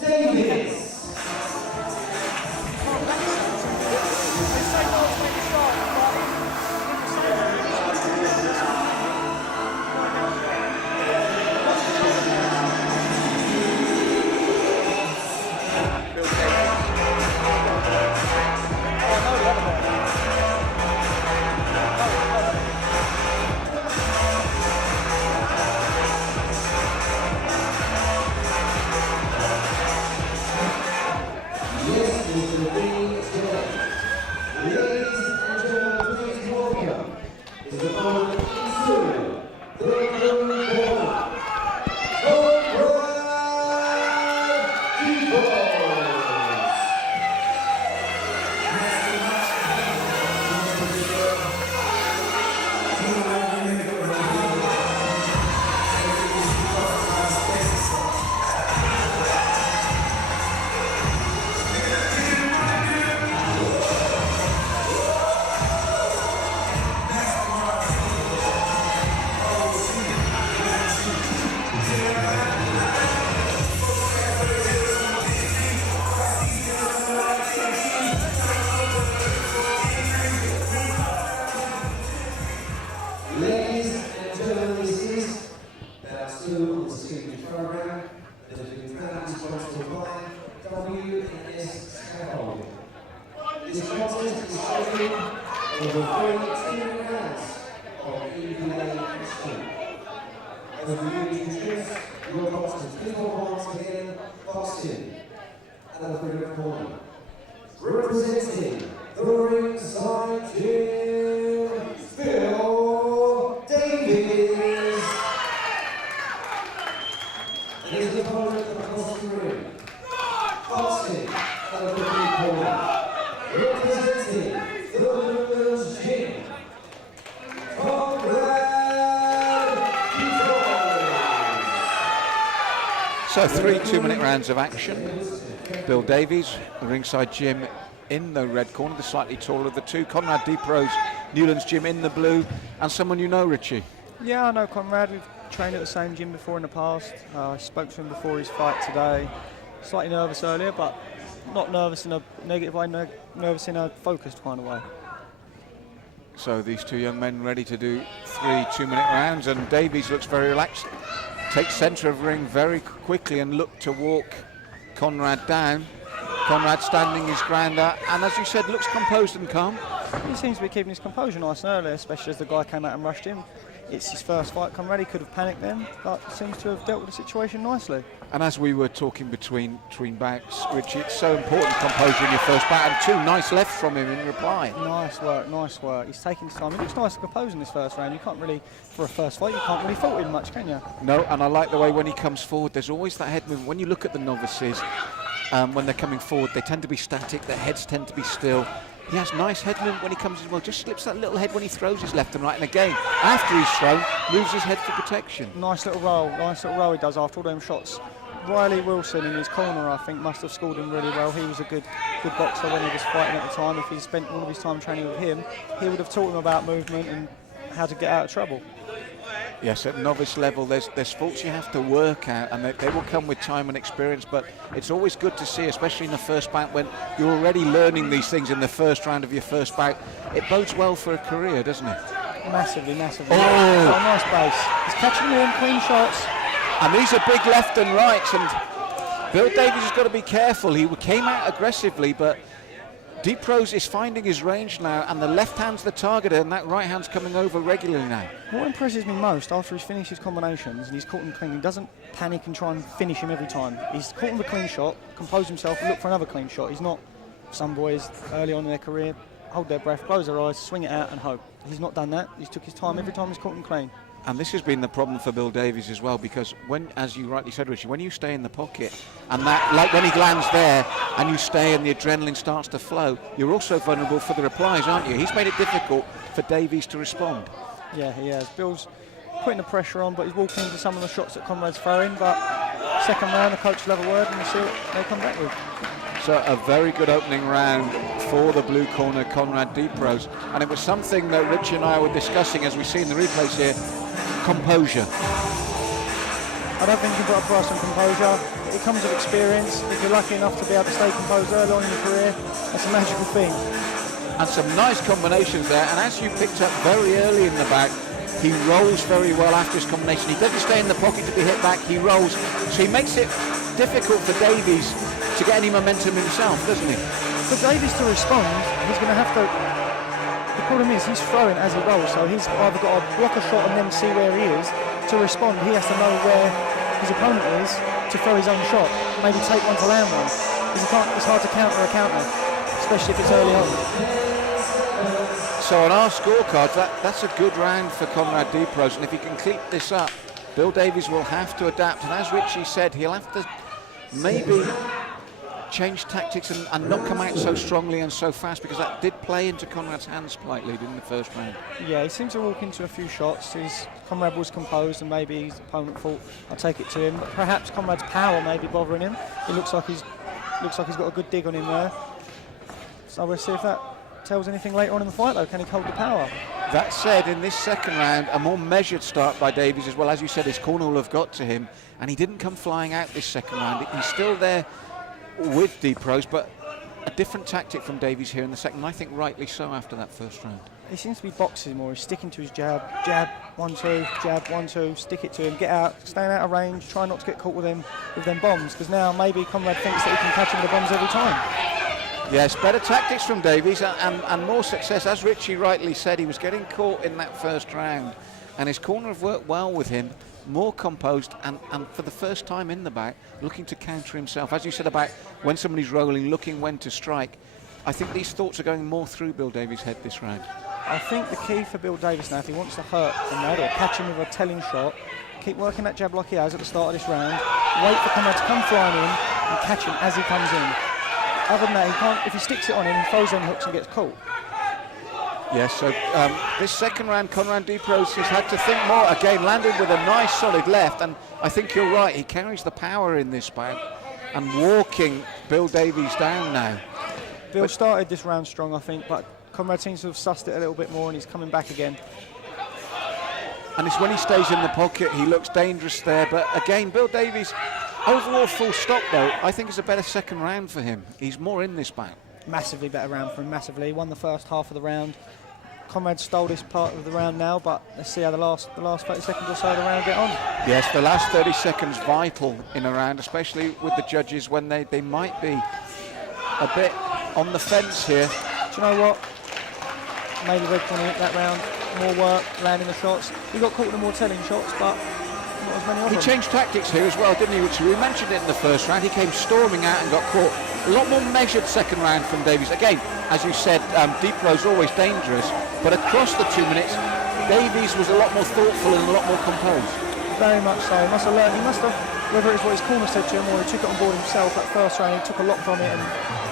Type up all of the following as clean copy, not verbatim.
Davies. This contest is scheduled over 32 rounds of EBA Boxing. Over the years, your boxers people once again boxing at the third corner. Representing the ringside gym, Bill Davies. And his opponent across the ring, boxing at the third corner. Representing the women's gym, Conrad. So 3 2-minute rounds of action. Bill Davies, the ringside gym in the red corner, the slightly taller of the two. Conrad Deprose, Newlands gym in the blue, and someone you know, Richie. Yeah, I know Conrad. We've trained at the same gym before in the past. I spoke to him before his fight today. Slightly nervous earlier, but not nervous in a negative way, nervous in a focused kind of way. So these two young men ready to do 3 2-minute rounds, and Davies looks very relaxed. Takes centre of ring very quickly and look to walk Conrad down. Conrad standing his ground out, and as you said, looks composed and calm. He seems to be keeping his composure nice and early, especially as the guy came out and rushed him. It's his first fight. Conrad, he could have panicked then, but seems to have dealt with the situation nicely. And as we were talking between bouts, Richie, it's so important, composure in your first bout, and 2 nice lefts from him in reply. Nice work, nice work. He's taking his time. He looks nice and composed in this first round. You can't really, for a first fight, you can't really fault him much, can you? No, and I like the way when he comes forward, there's always that head movement. When you look at the novices, when they're coming forward, they tend to be static, their heads tend to be still. He has nice head movement when he comes as well, just slips that little head when he throws his left and right, and again, after he's thrown, moves his head for protection. Nice little roll he does after all them shots. Riley Wilson in his corner, I think, must have scored him really well. He was a good boxer when he was fighting at the time. If he spent all of his time training with him, he would have taught him about movement and how to get out of trouble. Yes, at novice level, there's faults you have to work out, and they will come with time and experience, but it's always good to see, especially in the first bout, when you're already learning these things in the first round of your first bout. It bodes well for a career, doesn't it? Massively. Oh! He's got a nice base. He's catching them clean shots. And these are big left and rights, and Bill Davies has got to be careful. He came out aggressively, but Deprose is finding his range now, and the left hand's the targeter, and that right hand's coming over regularly now. What impresses me most, after he's finished his combinations and he's caught him clean, he doesn't panic and try and finish him every time. He's caught him with a clean shot, compose himself, and look for another clean shot. He's not some boys early on in their career, hold their breath, close their eyes, swing it out and hope. He's not done that. He's took his time every time he's caught him clean. And this has been the problem for Bill Davies as well, because when, as you rightly said, Richie, when you stay in the pocket, and that, like when he lands there, and you stay and the adrenaline starts to flow, you're also vulnerable for the replies, aren't you? He's made it difficult for Davies to respond. Yeah, he has. Bill's putting the pressure on, but he's walking into some of the shots that Conrad's throwing, but second round, the coach will have a word and we'll see what they come back with. So a very good opening round for the blue corner, Conrad Deprose. And it was something that Richie and I were discussing as we see in the replays here, composure. I don't think you can put across some composure. It comes with experience. If you're lucky enough to be able to stay composed early on in your career, that's a magical thing. And some nice combinations there, and as you picked up very early in the bout, he rolls very well after his combination. He doesn't stay in the pocket to be hit back, he rolls. So he makes it difficult for Davies to get any momentum himself, doesn't he? For Davies to respond, he's going to have to... The problem is he's throwing as he rolls, so he's either got to block a shot and then see where he is. To respond, he has to know where his opponent is to throw his own shot. Maybe take one to land one. It's hard to counter a counter, especially if it's early on. So on our scorecards, that's a good round for Conrad Deprose, and if he can keep this up, Bill Davies will have to adapt, and as Richie said, he'll have to maybe change tactics and not come out so strongly and so fast, because that did play into Conrad's hands slightly, didn't in the first round. Yeah, he seemed to walk into a few shots. His Conrad was composed, and maybe his opponent thought, I'll take it to him. Perhaps Conrad's power may be bothering him. It looks like he's got a good dig on him there. So we'll see if that tells anything later on in the fight, though. Can he hold the power? That said, in this second round, a more measured start by Davies as well. As you said, his corner will have got to him, and he didn't come flying out this second round. He's still there with Deprose, but a different tactic from Davies here in the second, and I think rightly so after that first round. He seems to be boxing more. He's sticking to his jab, 1-2, jab, 1-2, stick it to him, get out, staying out of range, try not to get caught with them bombs, because now maybe Conrad thinks that he can catch him with the bombs every time. Yes, better tactics from Davies and more success. As Richie rightly said, he was getting caught in that first round, and his corner have worked well with him, more composed, and for the first time in the bout, looking to counter himself. As you said about when somebody's rolling, looking when to strike, I think these thoughts are going more through Bill Davies' head this round. I think the key for Bill Davies now, if he wants to hurt Conrad or catch him with a telling shot, keep working that jab like he has at the start of this round, wait for Conrad to come flying in and catch him as he comes in. Other than that, he can't, if he sticks it on him, he throws them hooks and gets caught. Yes, so this second round, Conrad Deprose has had to think more. Again, landed with a nice solid left, and I think you're right, he carries the power in this bout, and walking Bill Davies down now. Bill started this round strong, I think, but Conrad seems to have sussed it a little bit more, and he's coming back again. And it's when he stays in the pocket, he looks dangerous there, but again, Bill Davies, overall full stop though, I think it's a better second round for him. He's more in this bout. Massively better round for him, massively. He won the first half of the round. Conrad stole this part of the round now, but let's see how the last 30 seconds or so of the round get on. Yes, the last 30 seconds vital in a round, especially with the judges when they might be a bit on the fence here. Do you know what? Maybe Red Corner hit that round. More work, landing the shots. He got caught with the more telling shots, but not as many of them. He changed tactics here as well, didn't he? Which we mentioned it in the first round. He came storming out and got caught. A lot more measured second round from Davies. Again, as you said, Deprose always dangerous, but across the 2 minutes, Davies was a lot more thoughtful and a lot more composed. Very much so. He must have learned. He must have, whether it's what his corner said to him or he took it on board himself. That first round, he took a lot from it and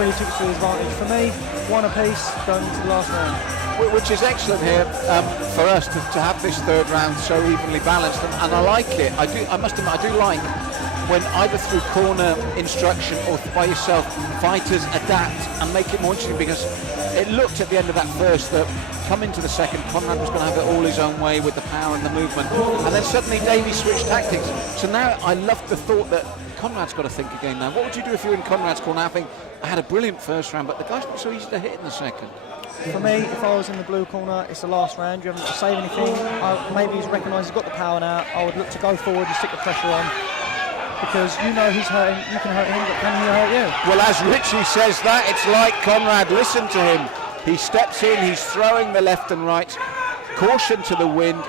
really took it to his advantage. For me, one apiece going into the last round. Which is excellent here for us to have this third round so evenly balanced, and I like it. I must admit, I do like when either through corner instruction or by yourself, fighters adapt and make it more interesting, because it looked at the end of that first that come into the second, Conrad was going to have it all his own way with the power and the movement, and then suddenly Davies switched tactics. So now I love the thought that Conrad's got to think again now. What would you do if you were in Conrad's corner? I think I had a brilliant first round, but the guy's not so easy to hit in the second. For me, if I was in the blue corner, it's the last round. You haven't got to save anything. Maybe he's recognised he's got the power now. I would look to go forward and stick the pressure on, because you know he's hurting. You can hurt him, but can he hurt you? Well, as Richie says that, it's like Conrad. Listen to him. He steps in, he's throwing the left and right. Caution to the wind.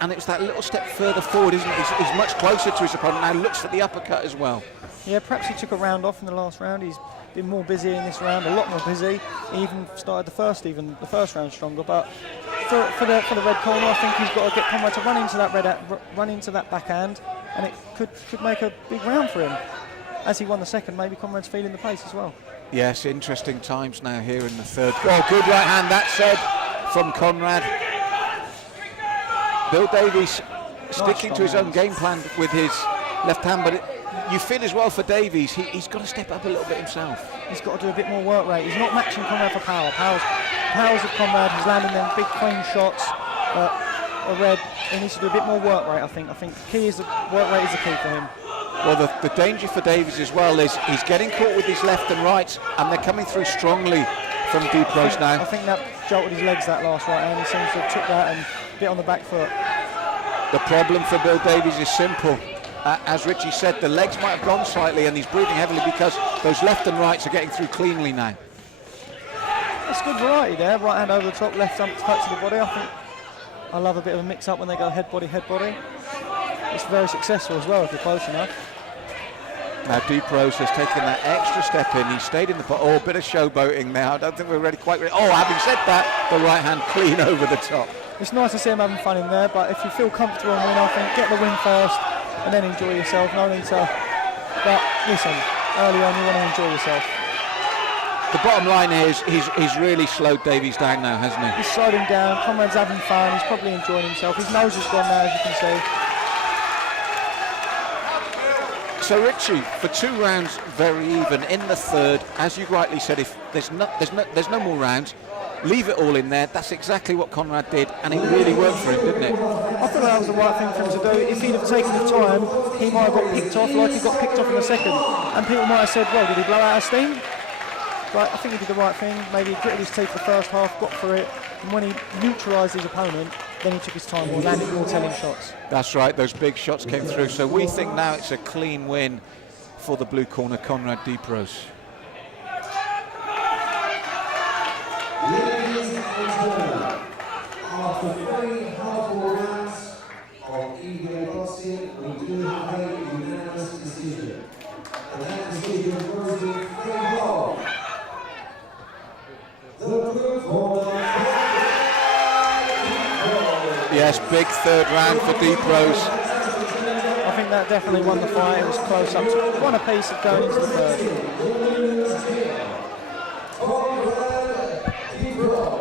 And it's that little step further forward, isn't it? He's much closer to his opponent now, looks for the uppercut as well. Yeah, perhaps he took a round off in the last round. He's been more busy in this round, a lot more busy. He even started the first round stronger. But for the red corner, I think he's got to get Conrad to run into that backhand, and it could make a big round for him. As he won the second, maybe Conrad's feeling the pace as well. Yes, interesting times now here in the third. Oh, good right hand, that said, from Conrad. Bill Davies sticking to his own game plan with his left hand, but you feel as well for Davies, he's got to step up a little bit himself. He's got to do a bit more work rate. He's not matching Conrad for power. Powers of Conrad, he's landing them big clean shots. a red. He needs to do a bit more work rate, I think. I think the key is work rate is the key for him. Well, the danger for Davies as well is he's getting caught with his left and right, and they're coming through strongly from Deprose now. I think that jolted his legs, that last right hand. He seems to have took that and bit on the back foot. The problem for Bill Davies is simple. As Richie said, the legs might have gone slightly and he's breathing heavily because those left and rights are getting through cleanly now. That's good variety there. Right hand over the top, left touch to the body. I think I love a bit of a mix-up when they go head body, head body. It's very successful as well if you're close enough. Now Deprose has taken that extra step in. He stayed in the pot. Oh, a bit of showboating now. I don't think we're quite ready. Oh, having said that, the right hand clean over the top. It's nice to see him having fun in there, but if you feel comfortable and win, I think get the win first and then enjoy yourself. No need to. But listen, early on you want to enjoy yourself. The bottom line is he's really slowed Davies down now, hasn't he? He's slowed him down. Conrad's having fun. He's probably enjoying himself. His nose is gone now, as you can see. So Richie, for 2 rounds, very even. In the third, as you rightly said, if there's no more rounds, leave it all in there. That's exactly what Conrad did, and it really worked for him, didn't it? I thought that was the right thing for him to do. If he'd have taken the time, he might have got picked off like he got picked off in the second. And people might have said, well, did he blow out of steam? But I think he did the right thing. Maybe he gritted his teeth the first half, got through it, and when he neutralised his opponent, then he took his time and landed more telling shots. That's right, those big shots came through. So we think now it's a clean win for the blue corner, Conrad Deprose. Ladies and gentlemen, after 3 hardcore rounds of EBA Boxing, we do have a unanimous decision. And that decision goes in favour. The blue corner. Yes, big third round for Deprose. I think that definitely won the fight. It was close up to 1 apiece of going into the third. Conrad Deprose.